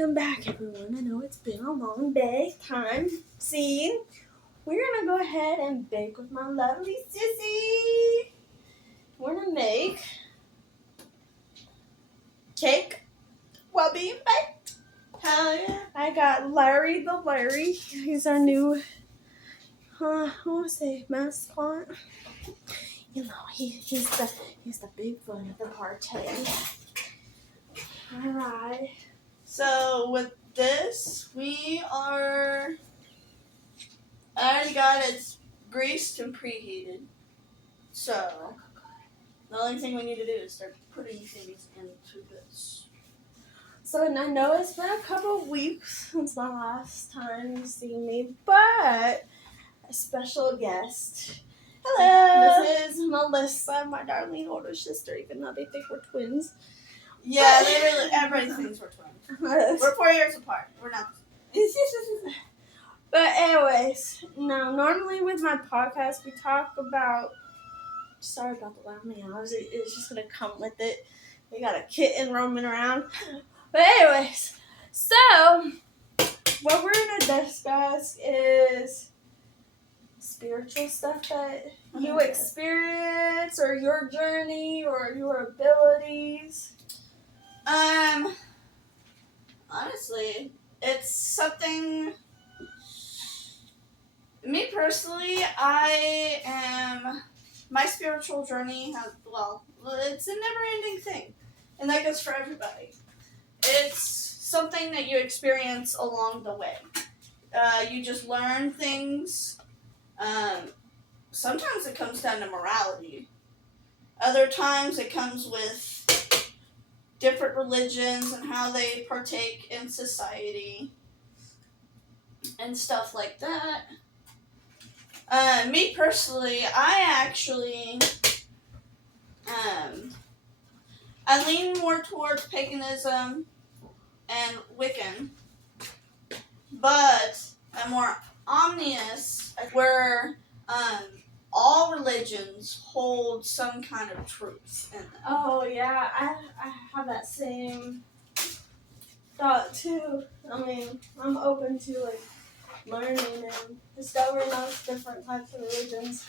Welcome back, everyone. I know it's been a long day. Time seeing. We're gonna go ahead and bake with my lovely sissy. We're gonna make cake while being baked. Hell yeah. I got Larry the Larry. He's our new, I want to say mascot. You know, he's the big fun of the party. All right. So with this, I already got it greased and preheated. So the only thing we need to do is start putting things into this. So, and I know it's been a couple of weeks since my last time you see me, but a special guest. Hello. This is Melissa, my darling older sister, even though they think we're twins. Yeah, everybody thinks we're twins. We're 4 years apart. We're not. But anyways, now normally with my podcast we talk about. Sorry about the loud meows. It's just gonna come with it. We got a kitten roaming around. But anyways, so what we're gonna discuss is spiritual stuff that you experience, or your journey, or your abilities. Honestly, it's something. Me personally, my spiritual journey it's a never-ending thing, and that goes for everybody. It's something that you experience along the way. You just learn things. Sometimes it comes down to morality. Other times it comes with different religions and how they partake in society and stuff like that. Me personally, I lean more towards paganism and Wiccan, but I'm more omnious, where all religions hold some kind of truth in them. Oh yeah, I have that same thought too. I mean, I'm open to like learning and discovering those different types of religions.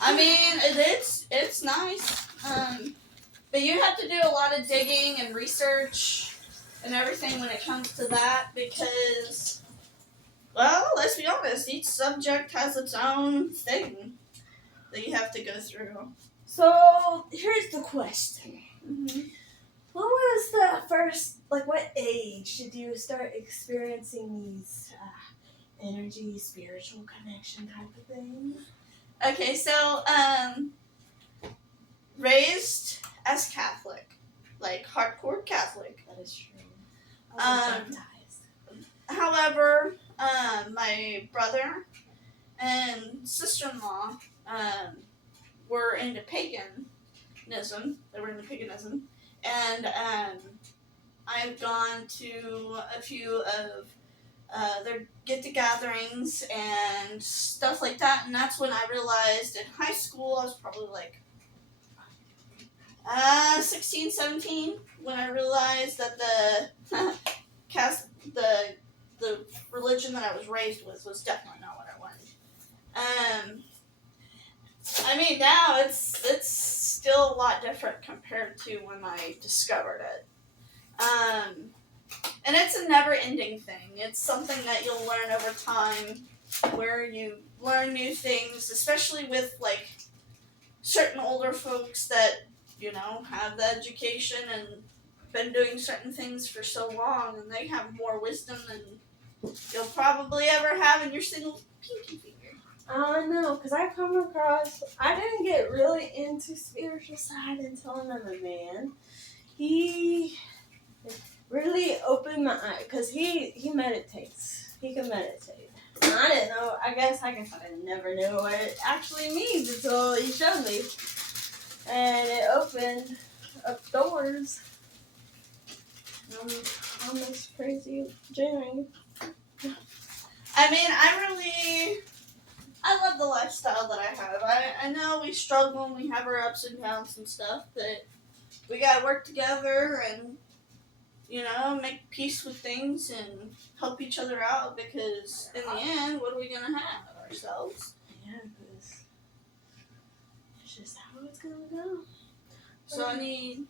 I mean, it's nice, but you have to do a lot of digging and research and everything when it comes to that, because, well, let's be honest, each subject has its own thing that you have to go through. So here's the question. Mm-hmm. What was the first, what age did you start experiencing these energy, spiritual connection type of things? Okay, so, raised as Catholic, like hardcore Catholic. That is true. I was baptized. However, my brother and sister-in-law were into paganism. They were into paganism. And I've gone to a few of their get-togethers and stuff like that. And that's when I realized in high school, I was probably like 16, 17, when I realized that the religion that I was raised with was definitely not what I wanted. I mean, now it's still a lot different compared to when I discovered it. And it's a never-ending thing. It's something that you'll learn over time, where you learn new things, especially with like certain older folks that, you know, have the education and been doing certain things for so long, and they have more wisdom than you'll probably ever have in your single pinky finger. I know, because I didn't get really into spiritual side until another man. He really opened my eye, because he meditates. He can meditate. And I didn't know, I guess I never knew what it actually means until he showed me. And it opened up doors on this crazy journey. I mean, I love the lifestyle that I have. I know we struggle and we have our ups and downs and stuff, but we gotta work together and make peace with things and help each other out, because in the end, what are we gonna have? Ourselves. Yeah, because it's just how it's gonna go. So I need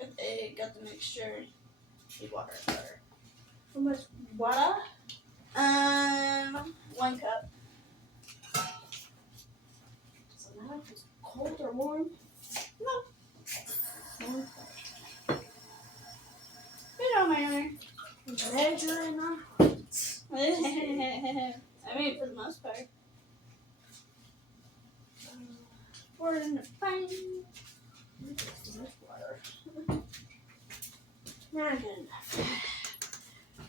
an egg, got the mixture, need water and butter. How much water? 1 cup. Does it matter if it's cold or warm? No. No. It don't matter. Measure in our hearts. I mean, for the most part. Pour it in the pan. Water. Not good enough.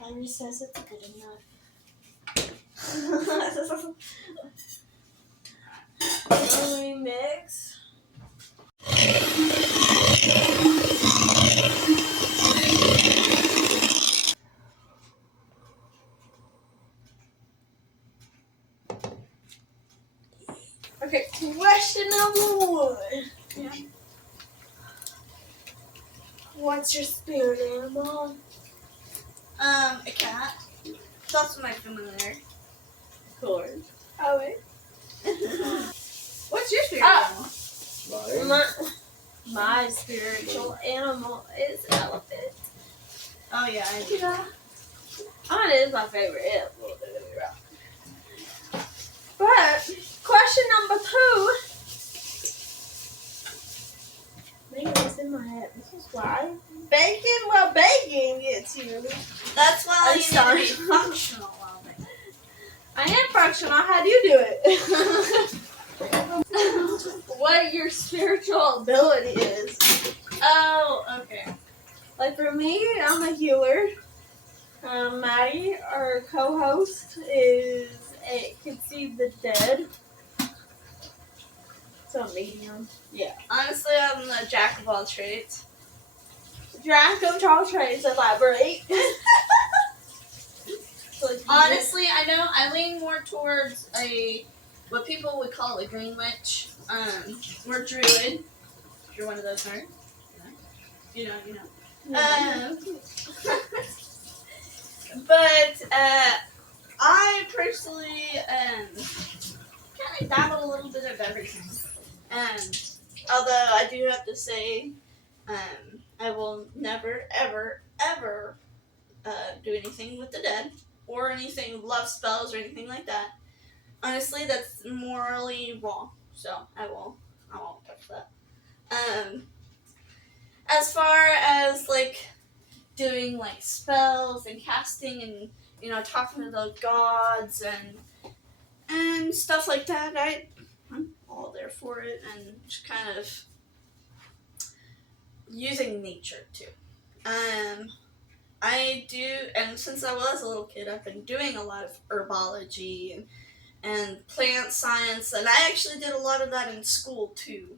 Larry says it's good enough. So we mix. Okay, question number 1. Yeah. What's your spirit animal? A cat. It's also my familiar. Of course. Oh, wait. What's your spirit animal? My spiritual animal is an elephant. Oh yeah, I do. It is my favorite animal, don't get me wrong. But question number 2. Maybe it's in my head. This is why bacon. Well, bacon gets you. That's why I'm you sorry. need to be functional while baking. I am functional. How do you do it? What your spiritual ability is. Oh, okay. Like for me, I'm a healer. Maddie, our co-host, can see the dead. So a medium. Yeah. Honestly, I'm the jack of all trades. Jack of all trades, elaborate. Honestly, I know I lean more towards what people would call a green witch. Or druid. If you're one of those nerds. You know. Yeah. But I personally kind of dabble a little bit of everything. Although I do have to say, I will never, ever, ever do anything with the dead or anything love spells or anything like that. Honestly, that's morally wrong. So I won't touch that. As far as doing spells and casting and talking to the gods and stuff like that, I'm all there for it, and just kind of using nature too. I do, and since I was a little kid, I've been doing a lot of herbology and plant science, and I actually did a lot of that in school too.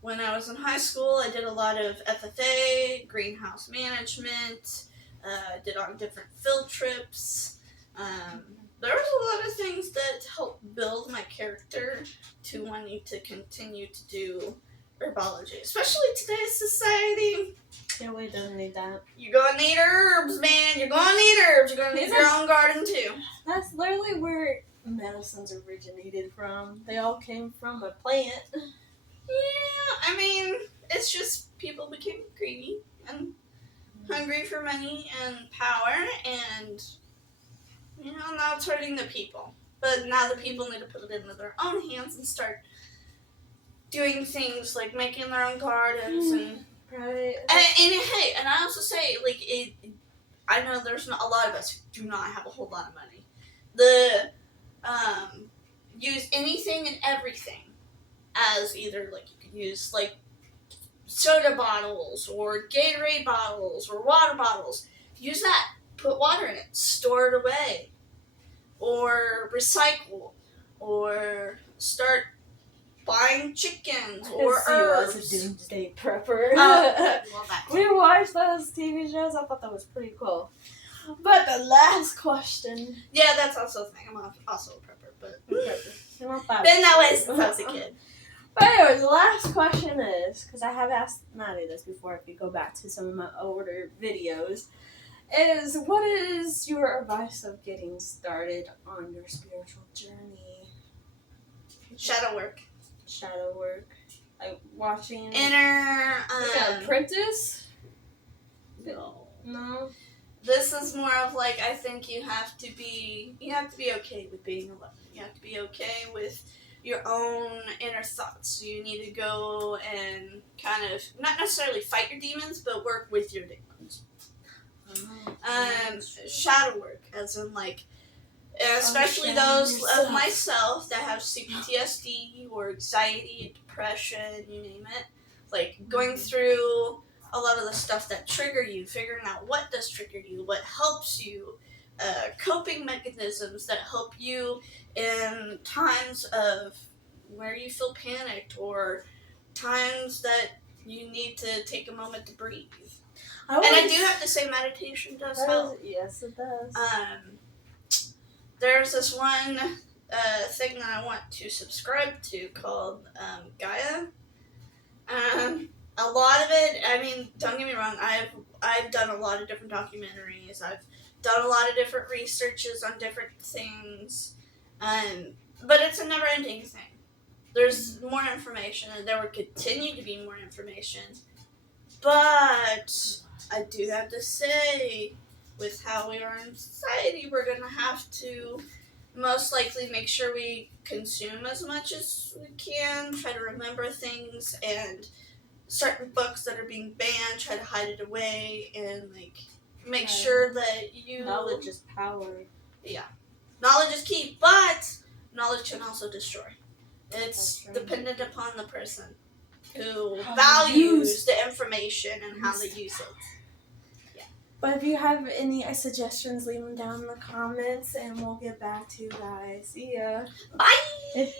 When I was in high school, I did a lot of FFA, greenhouse management, did on different field trips. There was a lot of things that helped build my character to wanting to continue to do herbology, especially today's society. Yeah, we don't need that. You're gonna need herbs, man. You're gonna need herbs. You're gonna need your own garden too. That's literally where medicines originated from. They all came from a plant. Yeah, I mean, it's just people became greedy and hungry for money and power, and now it's hurting the people. But now the people need to put it into their own hands and start doing things like making their own gardens and right. And I also say I know there's not a lot of us who do not have a whole lot of money. Use anything and everything as either you could use soda bottles or Gatorade bottles or water bottles. Use that. Put water in it. Store it away. Or recycle. Or start buying chickens or herbs. You as a doomsday prepper. Well, we watched those TV shows. I thought that was pretty cool. But the last question. Yeah, that's also a thing. I'm also a prepper, but been that way since I was a kid. But anyways, the last question is, because I have asked Maddie this before, if you go back to some of my older videos, is what is your advice of getting started on your spiritual journey? Shadow work. Shadow work. Like watching Inner. like an apprentice? No. No. This is more of like, I think you have to be okay with being alone. You have to be okay with your own inner thoughts. You need to go and kind of, not necessarily fight your demons, but work with your demons. Shadow work, as in like, especially those of myself that have CPTSD or anxiety, depression, you name it. Like going through a lot of the stuff that trigger you, figuring out what does trigger you, what helps you, coping mechanisms that help you in times of where you feel panicked or times that you need to take a moment to breathe. And I do have to say meditation does help. Yes, it does. There's this one thing that I want to subscribe to called Gaia. A lot of it, I mean, don't get me wrong, I've done a lot of different documentaries, I've done a lot of different researches on different things, but it's a never-ending thing. There's more information, and there will continue to be more information, but I do have to say, with how we are in society, we're going to have to most likely make sure we consume as much as we can, try to remember things, and certain books that are being banned, try to hide it away, and like make sure that you... Knowledge is power. Yeah. Knowledge is key, but knowledge can also destroy. It's dependent upon the person who values the information and how they use it. Yeah. But if you have any suggestions, leave them down in the comments, and we'll get back to you guys. See ya. Bye!